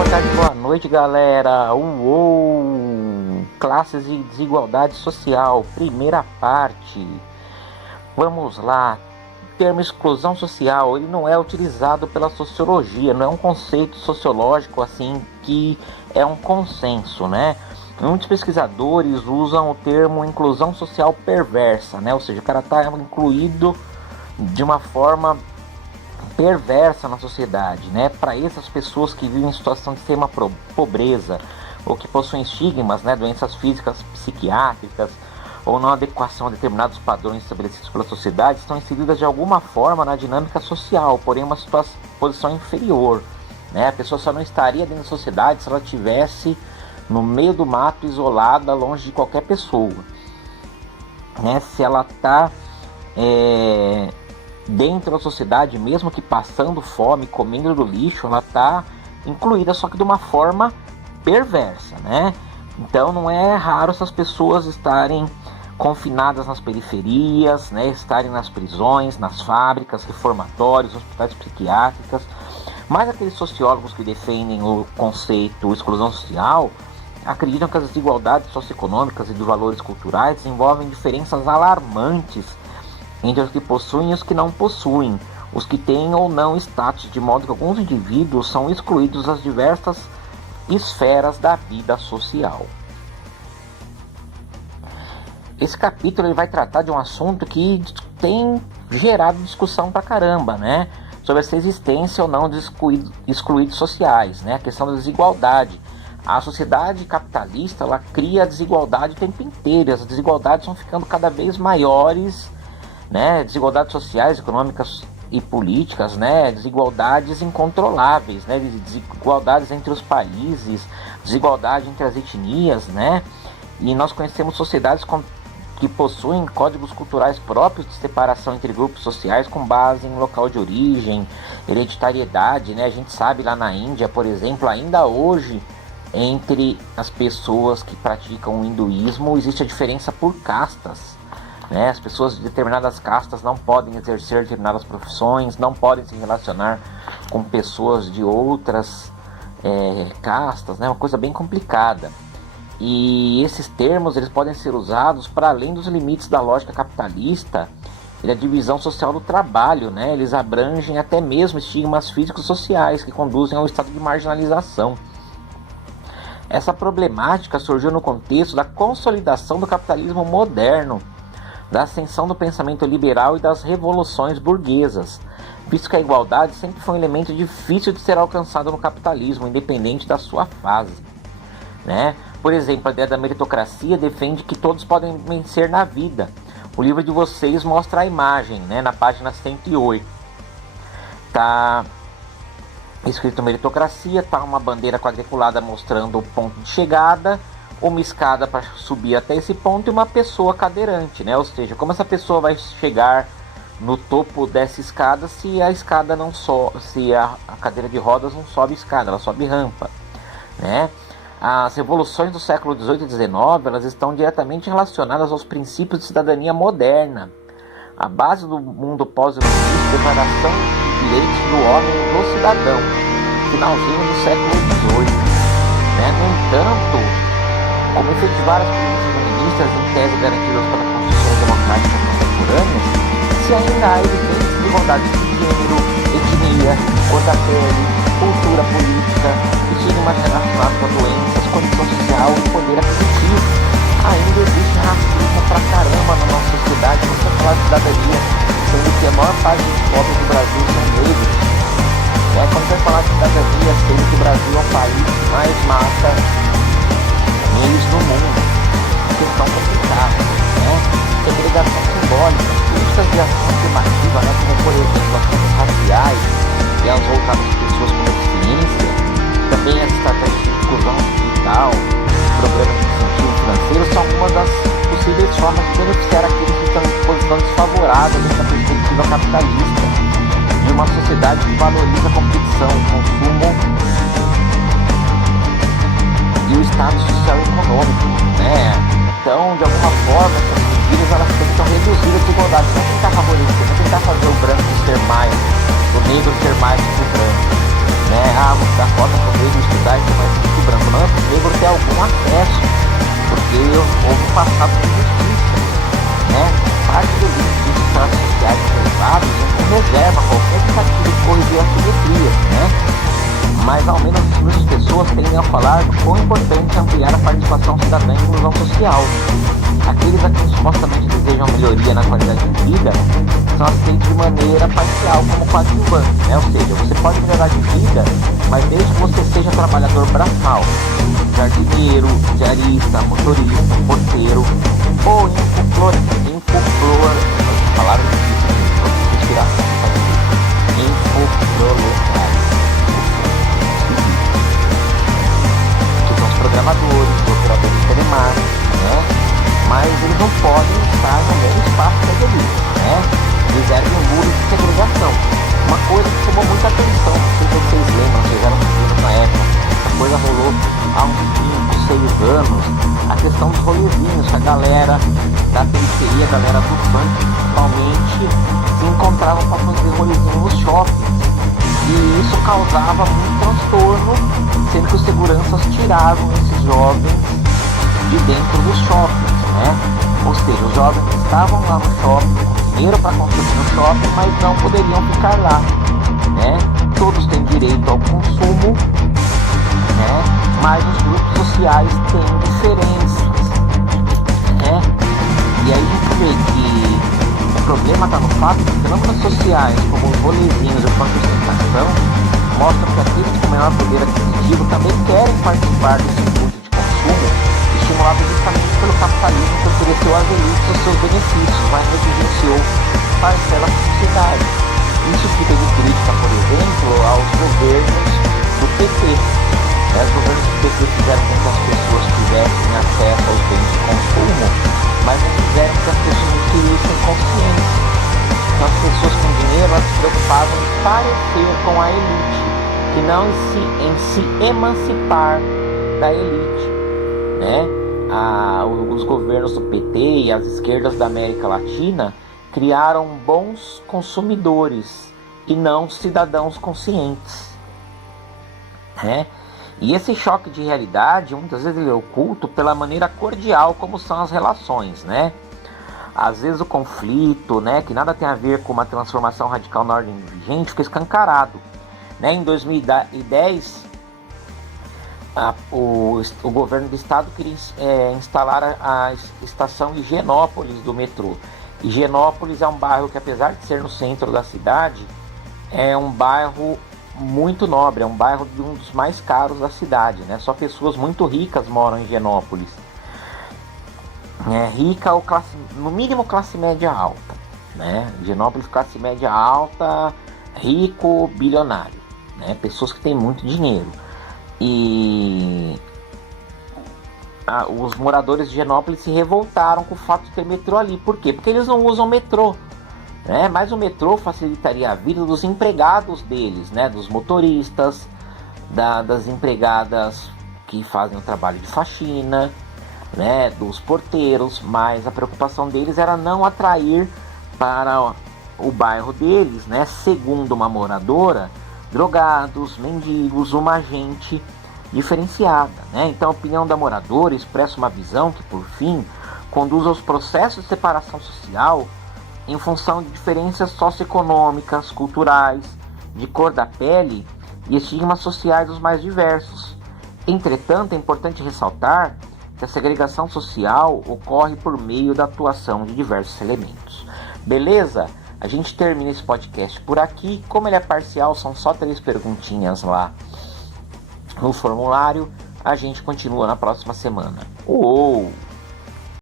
boa tarde, boa noite, galera. Uou! Classes e desigualdade social, primeira parte. Vamos lá. O termo exclusão social, ele não é utilizado pela sociologia, não é um conceito sociológico assim que é um consenso, né? Muitos pesquisadores usam o termo inclusão social perversa, né? Ou seja, o cara está incluído de uma forma perversa na sociedade, né? Para essas pessoas que vivem em situação de extrema pobreza ou que possuem estigmas, né? Doenças físicas, psiquiátricas ou não adequação a determinados padrões estabelecidos pela sociedade, estão inseridas de alguma forma na dinâmica social, porém uma posição inferior, né? A pessoa só não estaria dentro da sociedade se ela estivesse no meio do mato, isolada, longe de qualquer pessoa, né? Se ela está dentro da sociedade, mesmo que passando fome, comendo do lixo, ela está incluída, só que de uma forma perversa, né? Então não é raro essas pessoas estarem confinadas nas periferias, né? Estarem nas prisões, nas fábricas, reformatórios, hospitais psiquiátricos. Mas aqueles sociólogos que defendem o conceito exclusão social acreditam que as desigualdades socioeconômicas e dos valores culturais desenvolvem diferenças alarmantes entre os que possuem e os que não possuem, os que têm ou não status, de modo que alguns indivíduos são excluídos das diversas esferas da vida social. Esse capítulo ele vai tratar de um assunto que tem gerado discussão pra caramba, né? Sobre essa existência ou não de excluídos sociais, né? A questão da desigualdade. A sociedade capitalista, ela cria a desigualdade o tempo inteiro, as desigualdades vão ficando cada vez maiores, né? Desigualdades sociais, econômicas e políticas, né? Desigualdades incontroláveis, né? Desigualdades entre os países, desigualdade entre as etnias, né? E nós conhecemos sociedades que possuem códigos culturais próprios de separação entre grupos sociais com base em local de origem, hereditariedade, né? A gente sabe lá na Índia, por exemplo, ainda hoje, entre as pessoas que praticam o hinduísmo, existe a diferença por castas, né? As pessoas de determinadas castas não podem exercer determinadas profissões, não podem se relacionar com pessoas de outras castas, né? Uma coisa bem complicada. E esses termos eles podem ser usados para além dos limites da lógica capitalista e da divisão social do trabalho, né? Eles abrangem até mesmo estigmas físicos sociais que conduzem ao estado de marginalização. Essa problemática surgiu no contexto da consolidação do capitalismo moderno, da ascensão do pensamento liberal e das revoluções burguesas, visto que a igualdade sempre foi um elemento difícil de ser alcançado no capitalismo, independente da sua fase, né? Por exemplo, a ideia da meritocracia defende que todos podem vencer na vida. O livro de vocês mostra a imagem, né? Na página 108. Tá escrito meritocracia, tá uma bandeira quadriculada mostrando o ponto de chegada, uma escada para subir até esse ponto e uma pessoa cadeirante, né? Ou seja, como essa pessoa vai chegar no topo dessa escada se a escada não se a cadeira de rodas não sobe escada, ela sobe rampa, né? As revoluções do século XVIII e XIX, elas estão diretamente relacionadas aos princípios de cidadania moderna. A base do mundo pós-iluminista, declaração de direitos do homem e do cidadão, finalzinho do século XVIII, né? No entanto, como efetivar as políticas feministas em tese garantidas pela Constituição Democrática Contemporânea, se ainda há evidentes desigualdades de gênero, etnia, cor da pele, cultura política, estigmas relacionados a doenças, condição social e poder aquisitivo. Ainda existe racismo pra caramba na nossa sociedade, não se falar de cidadania, sendo que a maior parte dos pobres do Brasil são negros. Quando você falar de cidadania, sendo que o Brasil é o país que mais mata negros no mundo. Uma questão complicada, né? Segregação simbólica, políticas de ação afirmativa, né? Como por exemplo as questões raciais e as voltadas de pessoas com deficiência, também as estratégias de inclusão digital, programas de incentivo financeiro, são algumas das possíveis formas de beneficiar aqueles que estão em posição desfavorável dessa perspectiva capitalista, de uma sociedade que valoriza a competição, o consumo e o status social e econômico, né? Então, de alguma forma, essas medidas elas tentam reduzir a desigualdade, não tentar favorecer, não tentar fazer o branco ser mais, o negro ser mais que o branco, né? Da forma que o negro estudar muitas pessoas tendem a falar do quão importante é ampliar a participação cidadã e inclusão social. Aqueles a quem supostamente desejam melhoria na qualidade de vida são aceitos de maneira parcial como coadjuvantes, né? Ou seja, você pode melhorar de vida, mas desde que você seja trabalhador braçal, jardineiro, diarista, motorista, porteiro ou palavra difícil, respiração, infoproletário, que são os programadores, os operadores telemáticos, né? Mas eles não podem estar no mesmo espaço que as elites, né? Eles erguem um muro de segregação. Uma coisa que chamou muita atenção, não sei se vocês lembram, vocês eram pequenos na época, essa coisa rolou há uns 5, 6 anos, a questão dos rolezinhos, que a galera da periferia, a galera do funk principalmente, se encontravam para fazer rolezinho nos shoppings. E isso causava muito transtorno, sendo que os seguranças tiravam esses jovens de dentro dos shoppings, né? Ou seja, os jovens estavam lá no shopping, com dinheiro para consumir no shopping, mas não poderiam ficar lá, né? Todos têm direito ao consumo, né? Mas os grupos sociais têm diferenças, né? E aí a gente vê que o problema está no fato que fenômenos sociais, como os rolezinhos e a ostentação, mostram que aqueles com menor poder aquisitivo também querem participar desse circuito de consumo, estimulado justamente pelo capitalismo que ofereceu às elites os seus benefícios, mas negligenciou parcelas da sociedade. Isso fica de crítica, por exemplo, aos governos do PT. Os governos do PT fizeram com que as pessoas tivessem acesso aos bens de consumo, mas não fizeram que as pessoas adquirissem consciência. Então as pessoas com dinheiro, elas se preocupavam em parecer com a elite, que não em se emancipar da elite, né? Os governos do PT e as esquerdas da América Latina criaram bons consumidores e não cidadãos conscientes, né? E esse choque de realidade, muitas vezes ele é oculto pela maneira cordial como são as relações, né? Às vezes o conflito, né, que nada tem a ver com uma transformação radical na ordem vigente, fica escancarado, né? Em 2010, o governo do estado queria instalar a estação Higienópolis do metrô. Higienópolis é um bairro que, apesar de ser no centro da cidade, é um bairro muito nobre, é um bairro de um dos mais caros da cidade, né? Só pessoas muito ricas moram em Higienópolis. Rica ou no mínimo classe média alta, né? Higienópolis, classe média alta, rico, bilionário, né? Pessoas que têm muito dinheiro. E os moradores de Higienópolis se revoltaram com o fato de ter metrô ali. Por quê? Porque eles não usam metrô, né? Mas o metrô facilitaria a vida dos empregados deles, né? Dos motoristas, das empregadas que fazem o trabalho de faxina, né? Dos porteiros. Mas a preocupação deles era não atrair para o bairro deles, né? Segundo uma moradora, drogados, mendigos, uma gente diferenciada, né? Então a opinião da moradora expressa uma visão que, por fim, conduz aos processos de separação social em função de diferenças socioeconômicas, culturais, de cor da pele e estigmas sociais dos mais diversos. Entretanto, é importante ressaltar que a segregação social ocorre por meio da atuação de diversos elementos. Beleza? A gente termina esse podcast por aqui. Como ele é parcial, são só 3 perguntinhas lá no formulário. A gente continua na próxima semana. Uou!